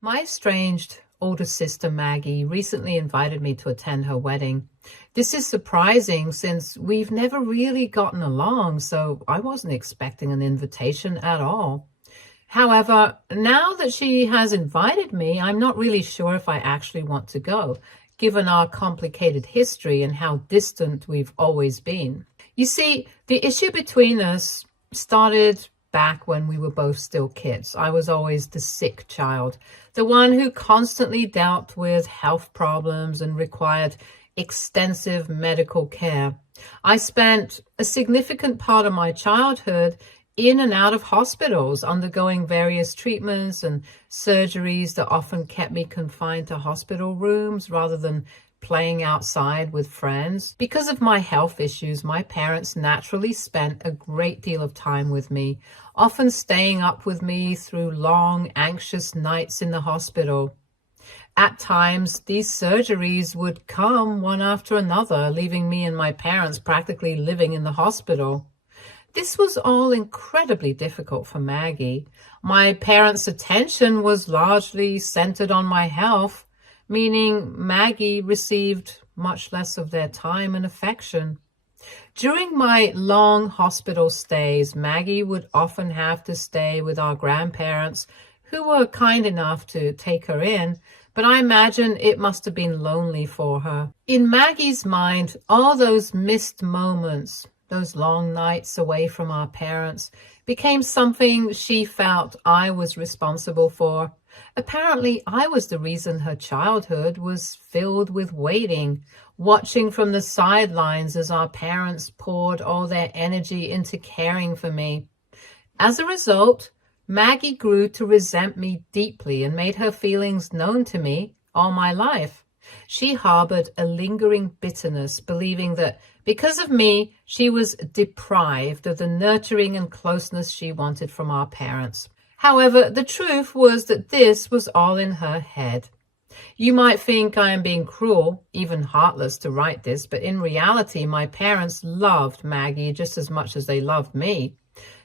My estranged older sister Maggie recently invited me to attend her wedding. This is surprising since we've never really gotten along, so I wasn't expecting an invitation at all. However, now that she has invited me, I'm not really sure if I actually want to go, given our complicated history and how distant we've always been. You see, the issue between us started back when we were both still kids. I was always the sick child, the one who constantly dealt with health problems and required extensive medical care. I spent a significant part of my childhood in and out of hospitals, undergoing various treatments and surgeries that often kept me confined to hospital rooms rather than playing outside with friends. Because of my health issues, my parents naturally spent a great deal of time with me, often staying up with me through long, anxious nights in the hospital. At times, these surgeries would come one after another, leaving me and my parents practically living in the hospital. This was all incredibly difficult for Maggie. My parents' attention was largely centered on my health, meaning Maggie received much less of their time and affection. During my long hospital stays, Maggie would often have to stay with our grandparents, who were kind enough to take her in, but I imagine it must have been lonely for her. In Maggie's mind, all those missed moments, those long nights away from our parents, became something she felt I was responsible for. Apparently, I was the reason her childhood was filled with waiting, watching from the sidelines as our parents poured all their energy into caring for me. As a result, Maggie grew to resent me deeply and made her feelings known to me all my life. She harbored a lingering bitterness, believing that because of me, she was deprived of the nurturing and closeness she wanted from our parents. However, the truth was that this was all in her head. You might think I am being cruel, even heartless to write this, but in reality, my parents loved Maggie just as much as they loved me.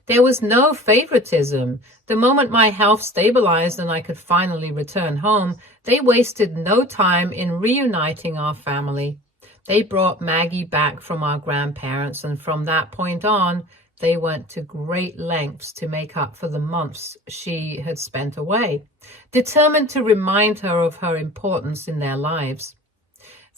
There was no favoritism. The moment my health stabilized and I could finally return home, they wasted no time in reuniting our family. They brought Maggie back from our grandparents, and from that point on, they went to great lengths to make up for the months she had spent away, determined to remind her of her importance in their lives.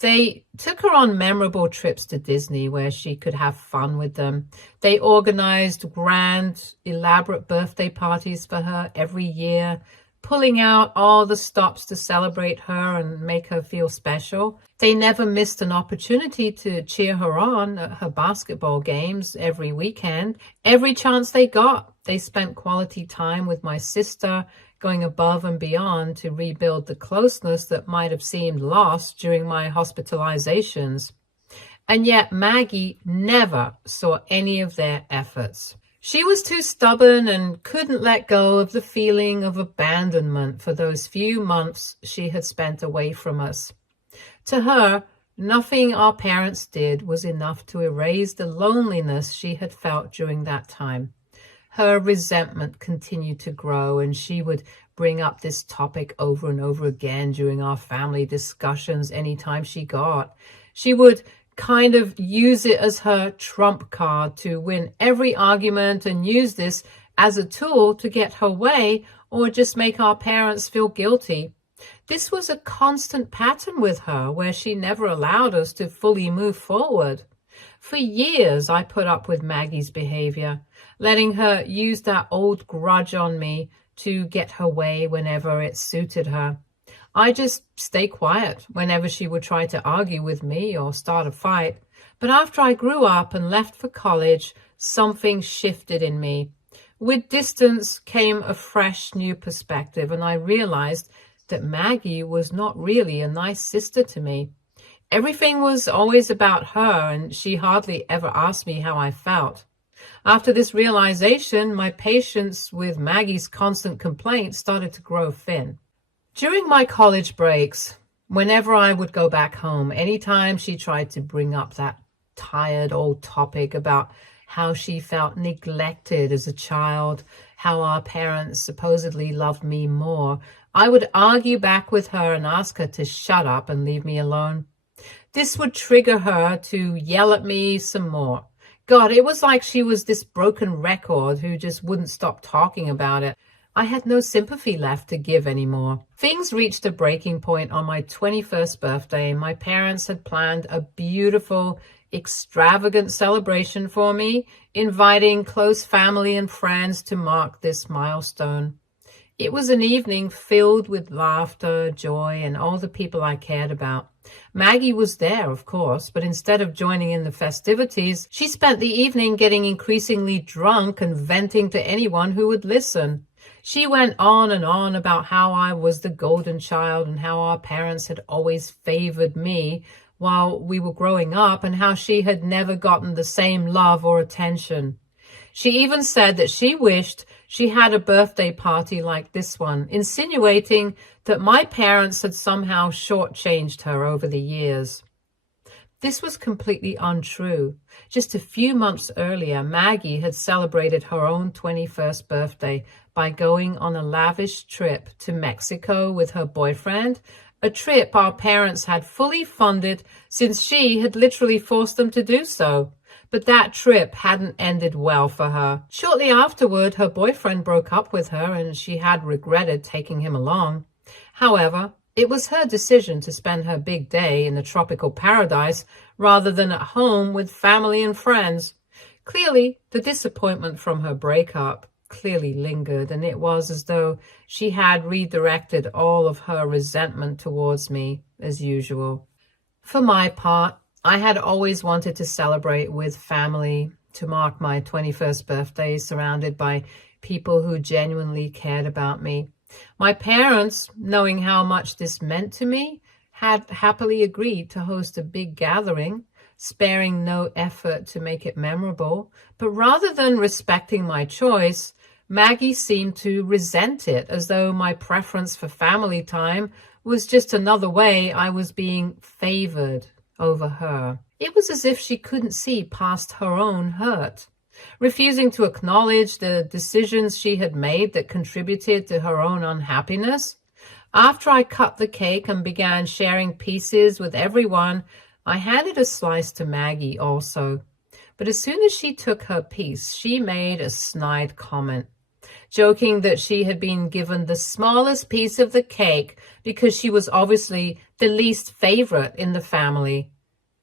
They took her on memorable trips to Disney where she could have fun with them. They organized grand, elaborate birthday parties for her every year, pulling out all the stops to celebrate her and make her feel special. They never missed an opportunity to cheer her on at her basketball games every weekend. Every chance they got, they spent quality time with my sister, going above and beyond to rebuild the closeness that might have seemed lost during my hospitalizations. And yet Maggie never saw any of their efforts. She was too stubborn and couldn't let go of the feeling of abandonment for those few months she had spent away from us. To her, nothing our parents did was enough to erase the loneliness she had felt during that time. Her resentment continued to grow, and she would bring up this topic over and over again during our family discussions anytime she got. She would kind of use it as her trump card to win every argument and use this as a tool to get her way or just make our parents feel guilty. This was a constant pattern with her where she never allowed us to fully move forward. For years, I put up with Maggie's behavior, letting her use that old grudge on me to get her way whenever it suited her. I just stay quiet whenever she would try to argue with me or start a fight. But after I grew up and left for college, something shifted in me. With distance came a fresh new perspective, and I realized that Maggie was not really a nice sister to me. Everything was always about her, and she hardly ever asked me how I felt. After this realization, my patience with Maggie's constant complaints started to grow thin. During my college breaks, whenever I would go back home, anytime she tried to bring up that tired old topic about how she felt neglected as a child, how our parents supposedly loved me more, I would argue back with her and ask her to shut up and leave me alone. This would trigger her to yell at me some more. God, it was like she was this broken record who just wouldn't stop talking about it. I had no sympathy left to give anymore. Things reached a breaking point on my 21st birthday. My parents had planned a beautiful, extravagant celebration for me, inviting close family and friends to mark this milestone. It was an evening filled with laughter, joy, and all the people I cared about. Maggie was there, of course, but instead of joining in the festivities, she spent the evening getting increasingly drunk and venting to anyone who would listen. She went on and on about how I was the golden child and how our parents had always favored me while we were growing up and how she had never gotten the same love or attention. She even said that she wished she had a birthday party like this one, insinuating that my parents had somehow shortchanged her over the years. This was completely untrue. Just a few months earlier, Maggie had celebrated her own 21st birthday by going on a lavish trip to Mexico with her boyfriend, a trip our parents had fully funded since she had literally forced them to do so. But that trip hadn't ended well for her. Shortly afterward, her boyfriend broke up with her and she had regretted taking him along. However, it was her decision to spend her big day in the tropical paradise rather than at home with family and friends. Clearly, the disappointment from her breakup clearly lingered, and it was as though she had redirected all of her resentment towards me, as usual. For my part, I had always wanted to celebrate with family, to mark my 21st birthday surrounded by people who genuinely cared about me. My parents, knowing how much this meant to me, had happily agreed to host a big gathering, sparing no effort to make it memorable. But rather than respecting my choice, Maggie seemed to resent it, as though my preference for family time was just another way I was being favored over her. It was as if she couldn't see past her own hurt, refusing to acknowledge the decisions she had made that contributed to her own unhappiness. After I cut the cake and began sharing pieces with everyone, I handed a slice to Maggie also. But as soon as she took her piece, she made a snide comment, joking that she had been given the smallest piece of the cake because she was obviously the least favorite in the family.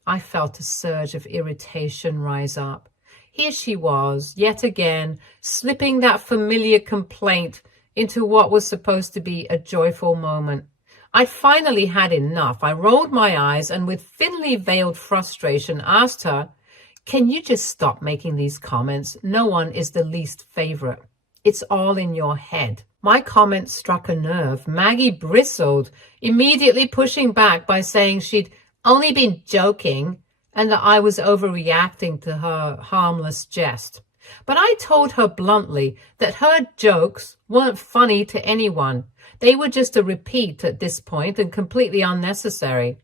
I felt a surge of irritation rise up. Here she was, yet again, slipping that familiar complaint into what was supposed to be a joyful moment. I'd finally had enough. I rolled my eyes and with thinly veiled frustration asked her, "Can you just stop making these comments? No one is the least favorite. It's all in your head." My comment struck a nerve. Maggie bristled, immediately pushing back by saying she'd only been joking and that I was overreacting to her harmless jest. But I told her bluntly that her jokes weren't funny to anyone. They were just a repeat at this point and completely unnecessary.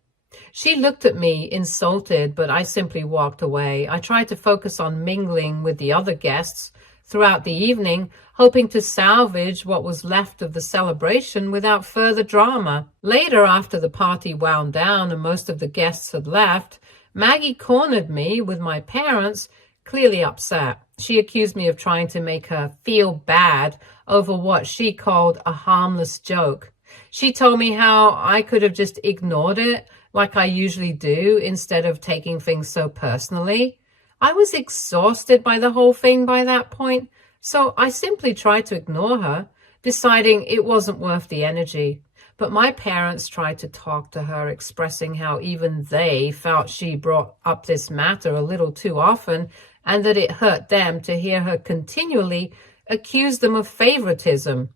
She looked at me insulted, but I simply walked away. I tried to focus on mingling with the other guests throughout the evening, hoping to salvage what was left of the celebration without further drama. Later, after the party wound down and most of the guests had left, Maggie cornered me with my parents, clearly upset. She accused me of trying to make her feel bad over what she called a harmless joke. She told me how I could have just ignored it like I usually do instead of taking things so personally. I was exhausted by the whole thing by that point, so I simply tried to ignore her, deciding it wasn't worth the energy. But my parents tried to talk to her, expressing how even they felt she brought up this matter a little too often and that it hurt them to hear her continually accuse them of favoritism.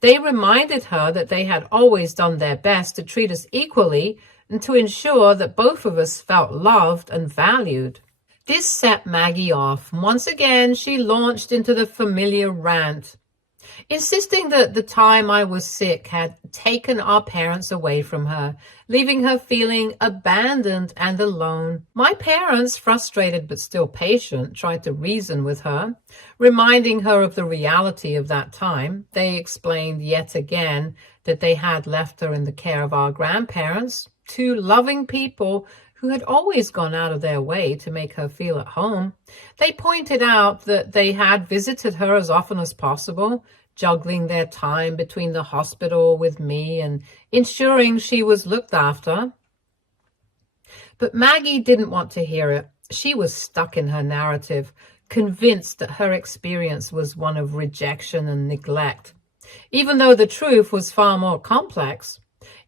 They reminded her that they had always done their best to treat us equally and to ensure that both of us felt loved and valued. This set Maggie off. Once again, she launched into the familiar rant, insisting that the time I was sick had taken our parents away from her, leaving her feeling abandoned and alone. My parents, frustrated but still patient, tried to reason with her, reminding her of the reality of that time. They explained yet again that they had left her in the care of our grandparents, two loving people who had always gone out of their way to make her feel at home. They pointed out that they had visited her as often as possible, juggling their time between the hospital with me and ensuring she was looked after. But Maggie didn't want to hear it. She was stuck in her narrative, convinced that her experience was one of rejection and neglect, even though the truth was far more complex.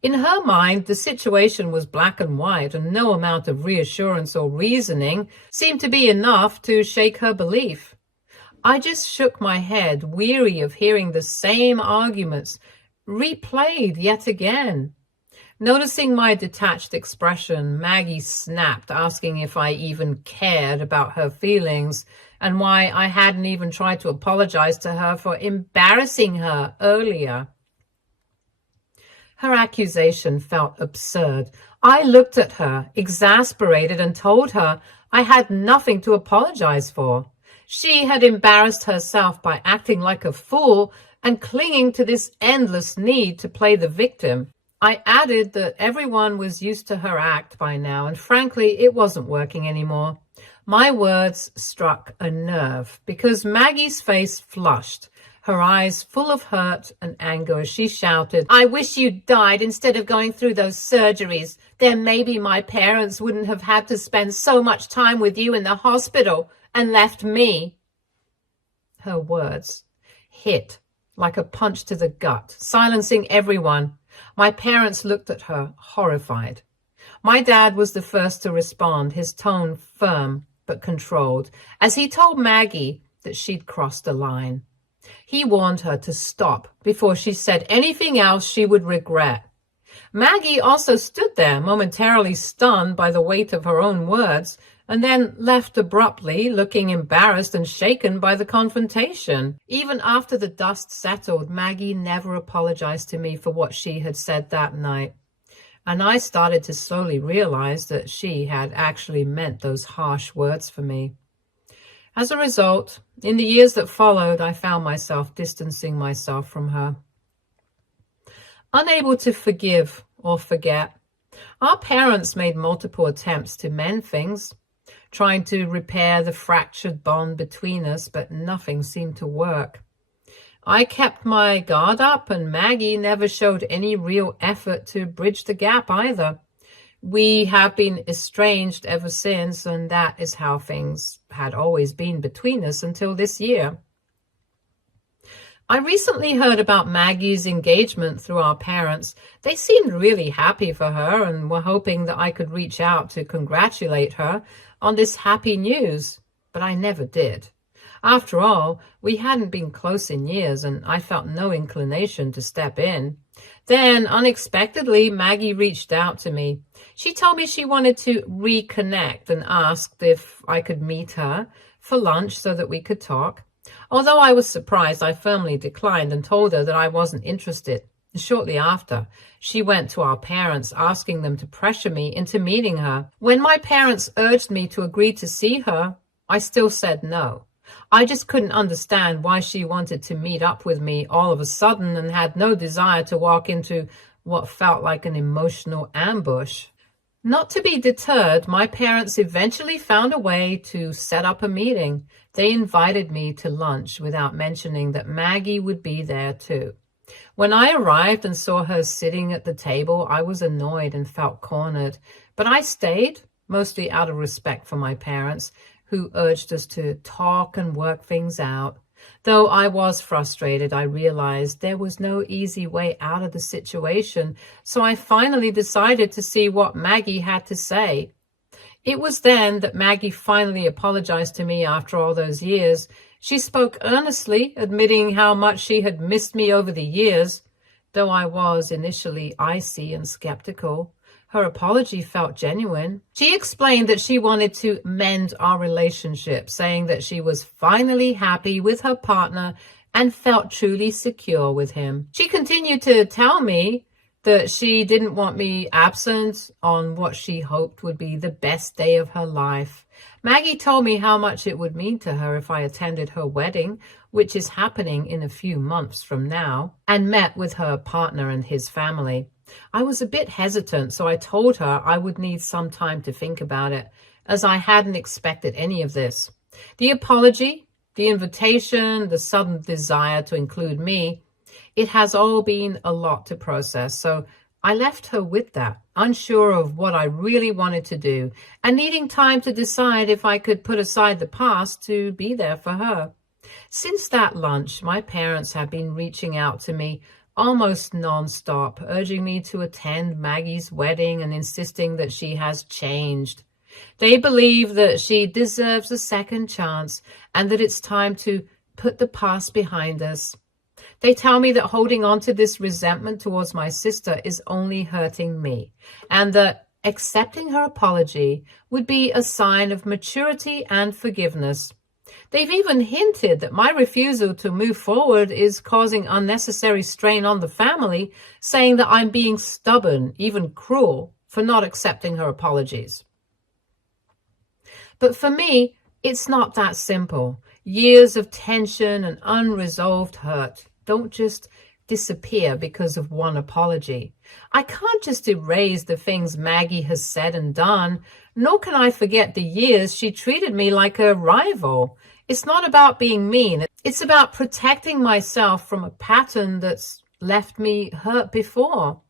In her mind, the situation was black and white, and no amount of reassurance or reasoning seemed to be enough to shake her belief. I just shook my head, weary of hearing the same arguments replayed yet again. Noticing my detached expression, Maggie snapped, asking if I even cared about her feelings and why I hadn't even tried to apologize to her for embarrassing her earlier. Her accusation felt absurd. I looked at her, exasperated, and told her I had nothing to apologize for. She had embarrassed herself by acting like a fool and clinging to this endless need to play the victim. I added that everyone was used to her act by now, and frankly, it wasn't working anymore. My words struck a nerve because Maggie's face flushed, her eyes full of hurt and anger as she shouted, "I wish you died instead of going through those surgeries. Then maybe my parents wouldn't have had to spend so much time with you in the hospital and left me." Her words hit like a punch to the gut, silencing everyone. My parents looked at her, horrified. My dad was the first to respond, his tone firm but controlled, as he told Maggie that she'd crossed a line. He warned her to stop before she said anything else she would regret. Maggie also stood there, momentarily stunned by the weight of her own words, and then left abruptly, looking embarrassed and shaken by the confrontation. Even after the dust settled, Maggie never apologized to me for what she had said that night. And I started to slowly realize that she had actually meant those harsh words for me. As a result, in the years that followed, I found myself distancing myself from her. Unable to forgive or forget, our parents made multiple attempts to mend things, trying to repair the fractured bond between us, but nothing seemed to work. I kept my guard up, and Maggie never showed any real effort to bridge the gap either. We have been estranged ever since, and that is how things had always been between us until this year. I recently heard about Maggie's engagement through our parents. They seemed really happy for her and were hoping that I could reach out to congratulate her on this happy news, but I never did. After all, we hadn't been close in years, and I felt no inclination to step in. Then, unexpectedly, Maggie reached out to me. She told me she wanted to reconnect and asked if I could meet her for lunch so that we could talk. Although I was surprised, I firmly declined and told her that I wasn't interested. Shortly after, she went to our parents, asking them to pressure me into meeting her. When my parents urged me to agree to see her, I still said no. I just couldn't understand why she wanted to meet up with me all of a sudden and had no desire to walk into what felt like an emotional ambush. Not to be deterred, my parents eventually found a way to set up a meeting. They invited me to lunch without mentioning that Maggie would be there too. When I arrived and saw her sitting at the table, I was annoyed and felt cornered, but I stayed, mostly out of respect for my parents, who urged us to talk and work things out. Though I was frustrated, I realized there was no easy way out of the situation, so I finally decided to see what Maggie had to say. It was then that Maggie finally apologized to me after all those years. She spoke earnestly, admitting how much she had missed me over the years. Though I was initially icy and skeptical, her apology felt genuine. She explained that she wanted to mend our relationship, saying that she was finally happy with her partner and felt truly secure with him. She continued to tell me that she didn't want me absent on what she hoped would be the best day of her life. Maggie told me how much it would mean to her if I attended her wedding, which is happening in a few months from now, and met with her partner and his family. I was a bit hesitant, so I told her I would need some time to think about it, as I hadn't expected any of this. The apology, the invitation, the sudden desire to include me, it has all been a lot to process, so I left her with that, unsure of what I really wanted to do, and needing time to decide if I could put aside the past to be there for her. Since that lunch, my parents have been reaching out to me almost non-stop, urging me to attend Maggie's wedding and insisting that she has changed. They believe that she deserves a second chance and that it's time to put the past behind us. They tell me that holding on to this resentment towards my sister is only hurting me, and that accepting her apology would be a sign of maturity and forgiveness. They've even hinted that my refusal to move forward is causing unnecessary strain on the family, saying that I'm being stubborn, even cruel, for not accepting her apologies. But for me, it's not that simple. Years of tension and unresolved hurt don't just disappear because of one apology. I can't just erase the things Maggie has said and done, nor can I forget the years she treated me like a rival. It's not about being mean. It's about protecting myself from a pattern that's left me hurt before.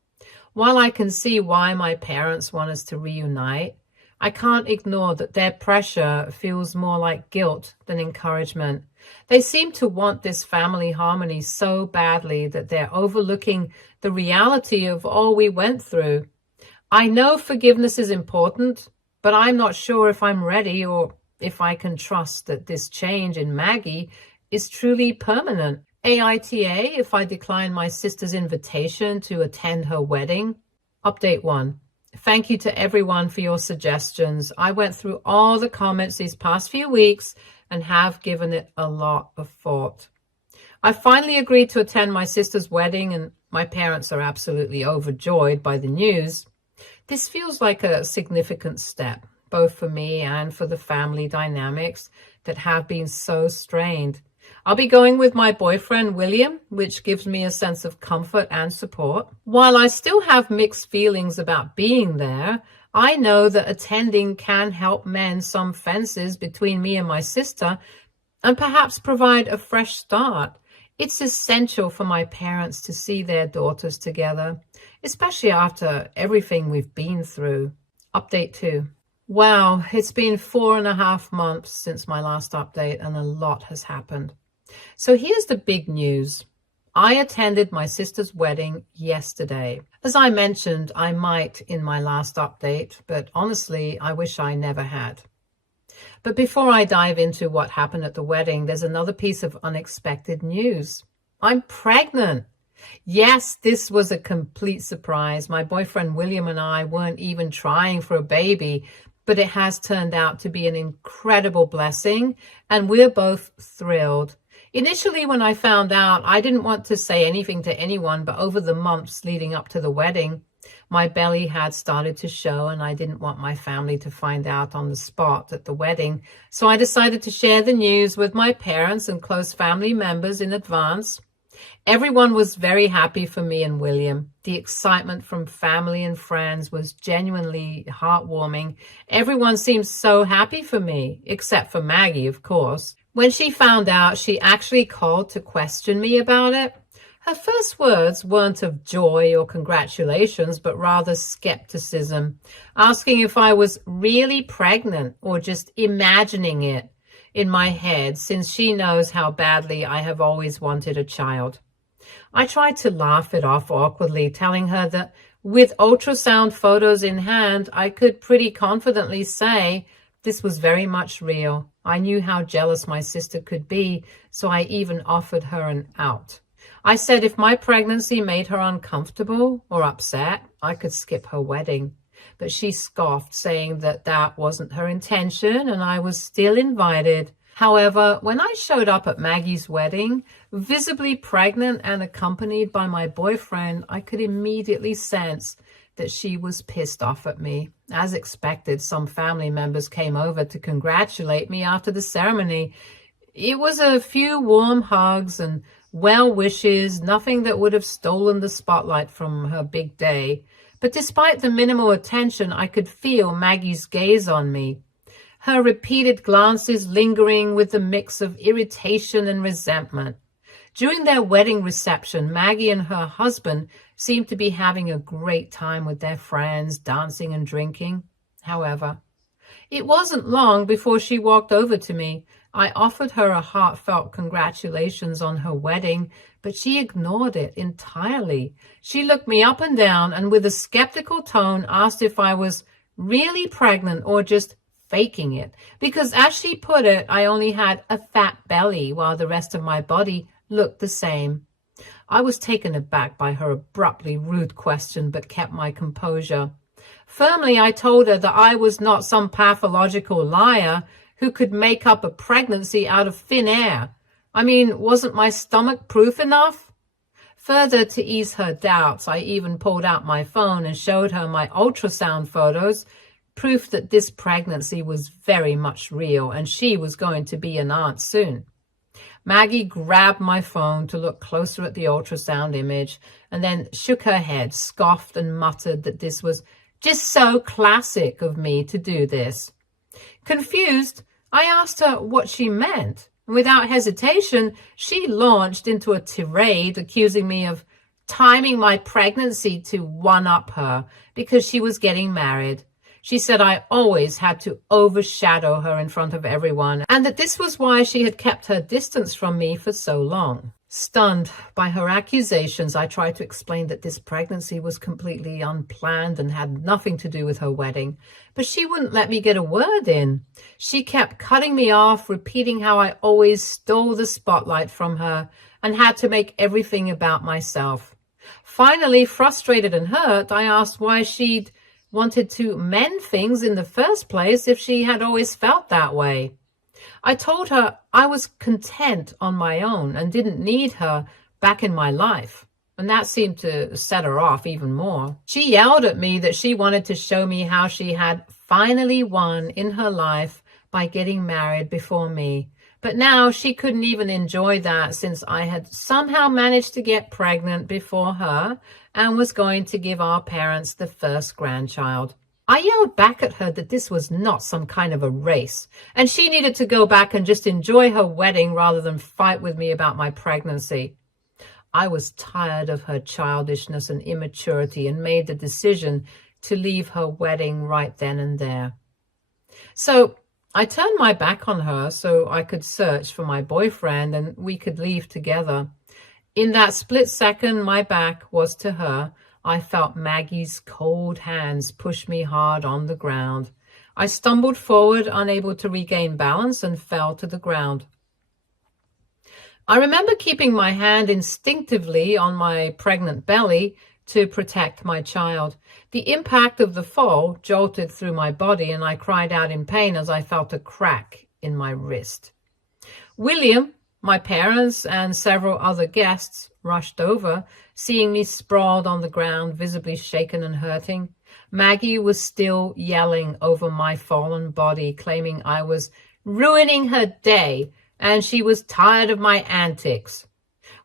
While I can see why my parents want us to reunite, I can't ignore that their pressure feels more like guilt than encouragement. They seem to want this family harmony so badly that they're overlooking the reality of all we went through. I know forgiveness is important, but I'm not sure if I'm ready or if I can trust that this change in Maggie is truly permanent. AITA if I decline my sister's invitation to attend her wedding. Update 1. Thank you to everyone for your suggestions. I went through all the comments these past few weeks and have given it a lot of thought. I finally agreed to attend my sister's wedding, and my parents are absolutely overjoyed by the news. This feels like a significant step, both for me and for the family dynamics that have been so strained. I'll be going with my boyfriend, William, which gives me a sense of comfort and support. While I still have mixed feelings about being there, I know that attending can help mend some fences between me and my sister and perhaps provide a fresh start. It's essential for my parents to see their daughters together, especially after everything we've been through. Update 2. Wow, it's been 4.5 months since my last update and a lot has happened. So here's the big news. I attended my sister's wedding yesterday. As I mentioned, I might in my last update, but honestly, I wish I never had. But before I dive into what happened at the wedding, there's another piece of unexpected news. I'm pregnant. Yes, this was a complete surprise. My boyfriend William and I weren't even trying for a baby, but it has turned out to be an incredible blessing, and we're both thrilled. Initially, when I found out, I didn't want to say anything to anyone, but over the months leading up to the wedding, my belly had started to show, and I didn't want my family to find out on the spot at the wedding. So I decided to share the news with my parents and close family members in advance. Everyone was very happy for me and William. The excitement from family and friends was genuinely heartwarming. Everyone seemed so happy for me, except for Maggie, of course. When she found out, she actually called to question me about it. Her first words weren't of joy or congratulations, but rather skepticism, asking if I was really pregnant or just imagining it in my head, since she knows how badly I have always wanted a child. I tried to laugh it off awkwardly, telling her that with ultrasound photos in hand, I could pretty confidently say this was very much real. I knew how jealous my sister could be, so I even offered her an out. I said if my pregnancy made her uncomfortable or upset, I could skip her wedding. But she scoffed, saying that that wasn't her intention and I was still invited. However, when I showed up at Maggie's wedding, visibly pregnant and accompanied by my boyfriend, I could immediately sense that she was pissed off at me. As expected, some family members came over to congratulate me after the ceremony. It was a few warm hugs and well wishes, nothing that would have stolen the spotlight from her big day. But despite the minimal attention, I could feel Maggie's gaze on me, her repeated glances lingering with a mix of irritation and resentment. During their wedding reception, Maggie and her husband seemed to be having a great time with their friends, dancing and drinking. However, it wasn't long before she walked over to me. I offered her a heartfelt congratulations on her wedding, but she ignored it entirely. She looked me up and down and with a skeptical tone asked if I was really pregnant or just faking it, because as she put it, I only had a fat belly while the rest of my body looked the same. I was taken aback by her abruptly rude question, but kept my composure. Firmly, I told her that I was not some pathological liar who could make up a pregnancy out of thin air. I mean, wasn't my stomach proof enough? Further to ease her doubts, I even pulled out my phone and showed her my ultrasound photos, proof that this pregnancy was very much real and she was going to be an aunt soon. Maggie grabbed my phone to look closer at the ultrasound image and then shook her head, scoffed and muttered that this was just so classic of me to do this. Confused, I asked her what she meant. Without hesitation, she launched into a tirade accusing me of timing my pregnancy to one-up her because she was getting married. She said I always had to overshadow her in front of everyone, and that this was why she had kept her distance from me for so long. Stunned by her accusations, I tried to explain that this pregnancy was completely unplanned and had nothing to do with her wedding, but she wouldn't let me get a word in. She kept cutting me off, repeating how I always stole the spotlight from her and had to make everything about myself. Finally, frustrated and hurt, I asked why she'd wanted to mend things in the first place if she had always felt that way. I told her I was content on my own and didn't need her back in my life, and that seemed to set her off even more. She yelled at me that she wanted to show me how she had finally won in her life by getting married before me, but now she couldn't even enjoy that since I had somehow managed to get pregnant before her and was going to give our parents the first grandchild. I yelled back at her that this was not some kind of a race, and she needed to go back and just enjoy her wedding rather than fight with me about my pregnancy. I was tired of her childishness and immaturity and made the decision to leave her wedding right then and there. So I turned my back on her so I could search for my boyfriend and we could leave together. In that split second my back was to her, I felt Maggie's cold hands push me hard on the ground. I stumbled forward, unable to regain balance, and fell to the ground. I remember keeping my hand instinctively on my pregnant belly to protect my child. The impact of the fall jolted through my body, and I cried out in pain as I felt a crack in my wrist. William, my parents, and several other guests rushed over, seeing me sprawled on the ground, visibly shaken and hurting. Maggie was still yelling over my fallen body, claiming I was ruining her day and she was tired of my antics.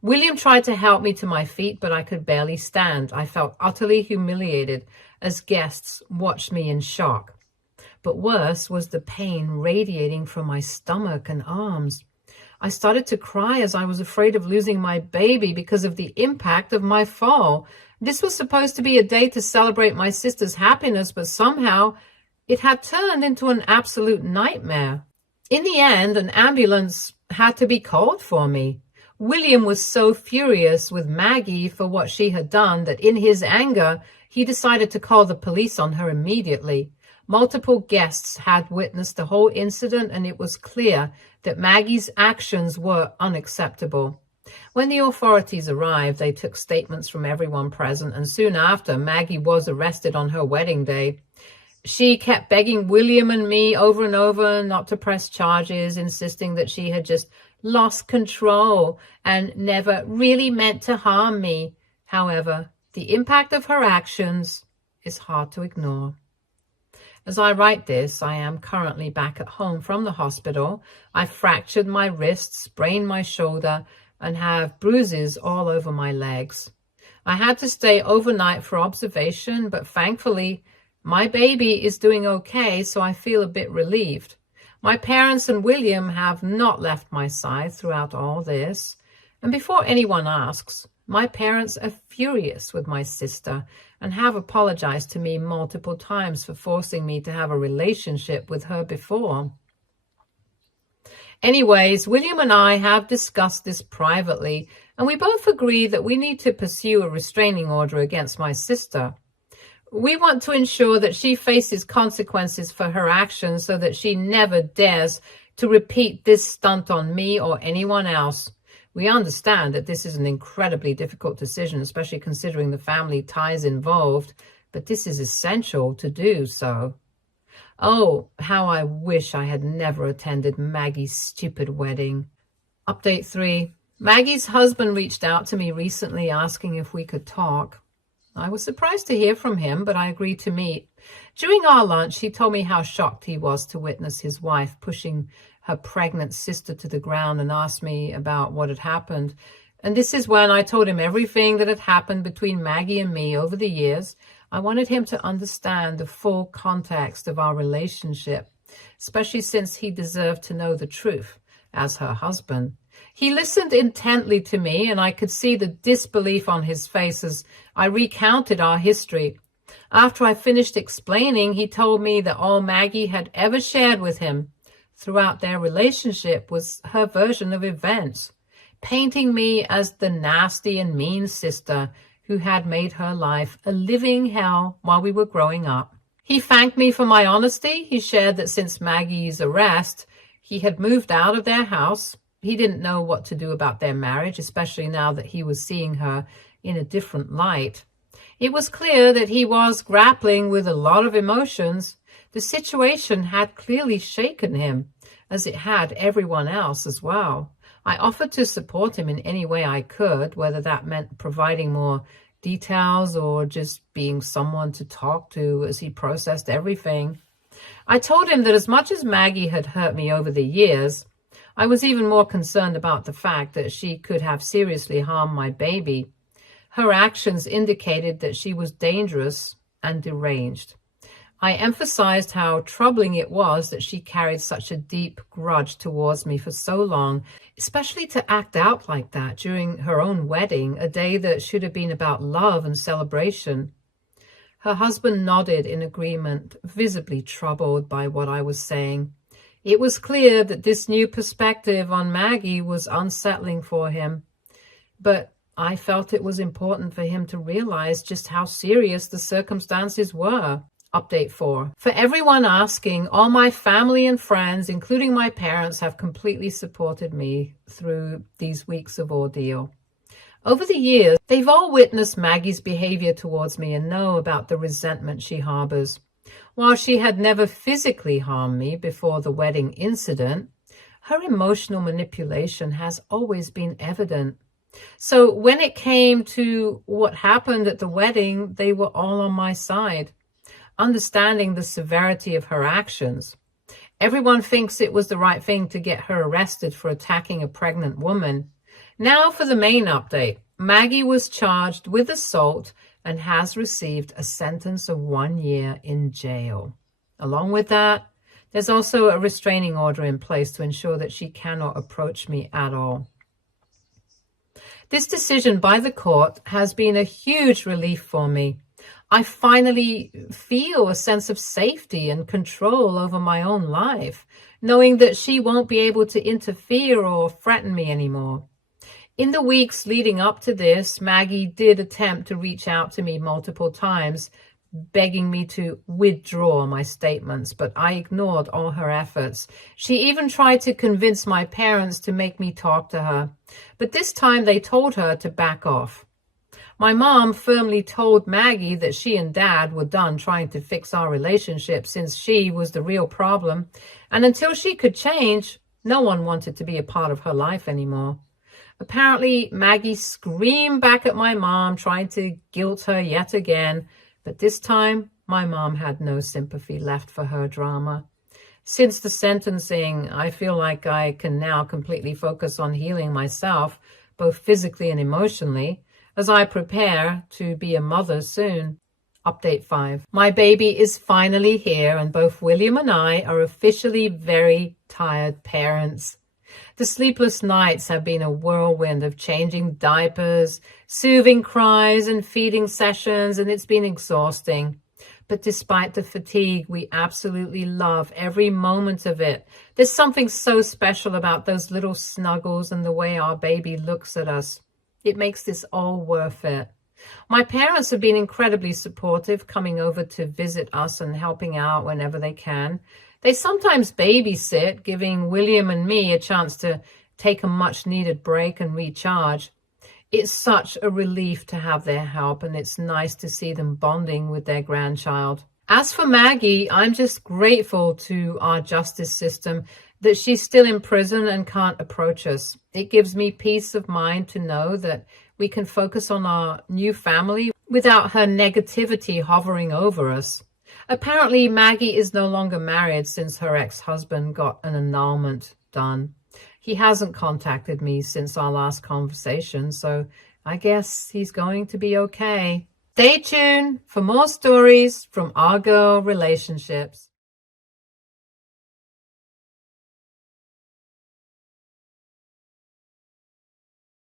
William tried to help me to my feet, but I could barely stand. I felt utterly humiliated as guests watched me in shock. But worse was the pain radiating from my stomach and arms. I started to cry as I was afraid of losing my baby because of the impact of my fall. This was supposed to be a day to celebrate my sister's happiness, but somehow it had turned into an absolute nightmare. In the end, an ambulance had to be called for me. William was so furious with Maggie for what she had done that in his anger, he decided to call the police on her immediately. Multiple guests had witnessed the whole incident, and it was clear that Maggie's actions were unacceptable. When the authorities arrived, they took statements from everyone present, and soon after, Maggie was arrested on her wedding day. She kept begging William and me over and over not to press charges, insisting that she had just lost control and never really meant to harm me. However, the impact of her actions is hard to ignore. As I write this, I am currently back at home from the hospital. I fractured my wrists, sprained my shoulder, and have bruises all over my legs. I had to stay overnight for observation, but thankfully, my baby is doing okay, so I feel a bit relieved. My parents and William have not left my side throughout all this. And before anyone asks, my parents are furious with my sister and have apologized to me multiple times for forcing me to have a relationship with her before. Anyways, William and I have discussed this privately, and we both agree that we need to pursue a restraining order against my sister. We want to ensure that she faces consequences for her actions so that she never dares to repeat this stunt on me or anyone else. We understand that this is an incredibly difficult decision, especially considering the family ties involved, but this is essential to do so. Oh, how I wish I had never attended Maggie's stupid wedding. Update 3. Maggie's husband reached out to me recently asking if we could talk. I was surprised to hear from him, but I agreed to meet. During our lunch, he told me how shocked he was to witness his wife pushing her pregnant sister to the ground and asked me about what had happened. And this is when I told him everything that had happened between Maggie and me over the years. I wanted him to understand the full context of our relationship, especially since he deserved to know the truth as her husband. He listened intently to me, and I could see the disbelief on his face as I recounted our history. After I finished explaining, he told me that all Maggie had ever shared with him throughout their relationship was her version of events, painting me as the nasty and mean sister who had made her life a living hell while we were growing up. He thanked me for my honesty. He shared that since Maggie's arrest, he had moved out of their house. He didn't know what to do about their marriage, especially now that he was seeing her in a different light. It was clear that he was grappling with a lot of emotions. The situation had clearly shaken him, as it had everyone else as well. I offered to support him in any way I could, whether that meant providing more details or just being someone to talk to as he processed everything. I told him that as much as Maggie had hurt me over the years, I was even more concerned about the fact that she could have seriously harmed my baby. Her actions indicated that she was dangerous and deranged. I emphasized how troubling it was that she carried such a deep grudge towards me for so long, especially to act out like that during her own wedding, a day that should have been about love and celebration. Her husband nodded in agreement, visibly troubled by what I was saying. It was clear that this new perspective on Maggie was unsettling for him, but I felt it was important for him to realize just how serious the circumstances were. Update 4. For everyone asking, all my family and friends, including my parents, have completely supported me through these weeks of ordeal. Over the years, they've all witnessed Maggie's behavior towards me and know about the resentment she harbors. While she had never physically harmed me before the wedding incident, her emotional manipulation has always been evident. So when it came to what happened at the wedding, they were all on my side, understanding the severity of her actions. Everyone thinks it was the right thing to get her arrested for attacking a pregnant woman. Now for the main update. Maggie was charged with assault and has received a sentence of 1 year in jail. Along with that, there's also a restraining order in place to ensure that she cannot approach me at all. This decision by the court has been a huge relief for me. I finally feel a sense of safety and control over my own life, knowing that she won't be able to interfere or threaten me anymore. In the weeks leading up to this, Maggie did attempt to reach out to me multiple times, begging me to withdraw my statements, but I ignored all her efforts. She even tried to convince my parents to make me talk to her, but this time they told her to back off. My mom firmly told Maggie that she and Dad were done trying to fix our relationship since she was the real problem. And until she could change, no one wanted to be a part of her life anymore. Apparently, Maggie screamed back at my mom, trying to guilt her yet again. But this time, my mom had no sympathy left for her drama. Since the sentencing, I feel like I can now completely focus on healing myself, both physically and emotionally, as I prepare to be a mother soon. Update 5. My baby is finally here, and both William and I are officially very tired parents. The sleepless nights have been a whirlwind of changing diapers, soothing cries, and feeding sessions, and it's been exhausting. But despite the fatigue, we absolutely love every moment of it. There's something so special about those little snuggles and the way our baby looks at us. It makes this all worth it. My parents have been incredibly supportive, coming over to visit us and helping out whenever they can. They sometimes babysit, giving William and me a chance to take a much-needed break and recharge. It's such a relief to have their help, and it's nice to see them bonding with their grandchild. As for Maggie, I'm just grateful to our justice system that she's still in prison and can't approach us. It gives me peace of mind to know that we can focus on our new family without her negativity hovering over us. Apparently, Maggie is no longer married since her ex-husband got an annulment done. He hasn't contacted me since our last conversation, so I guess he's going to be okay. Stay tuned for more stories from our girl relationships.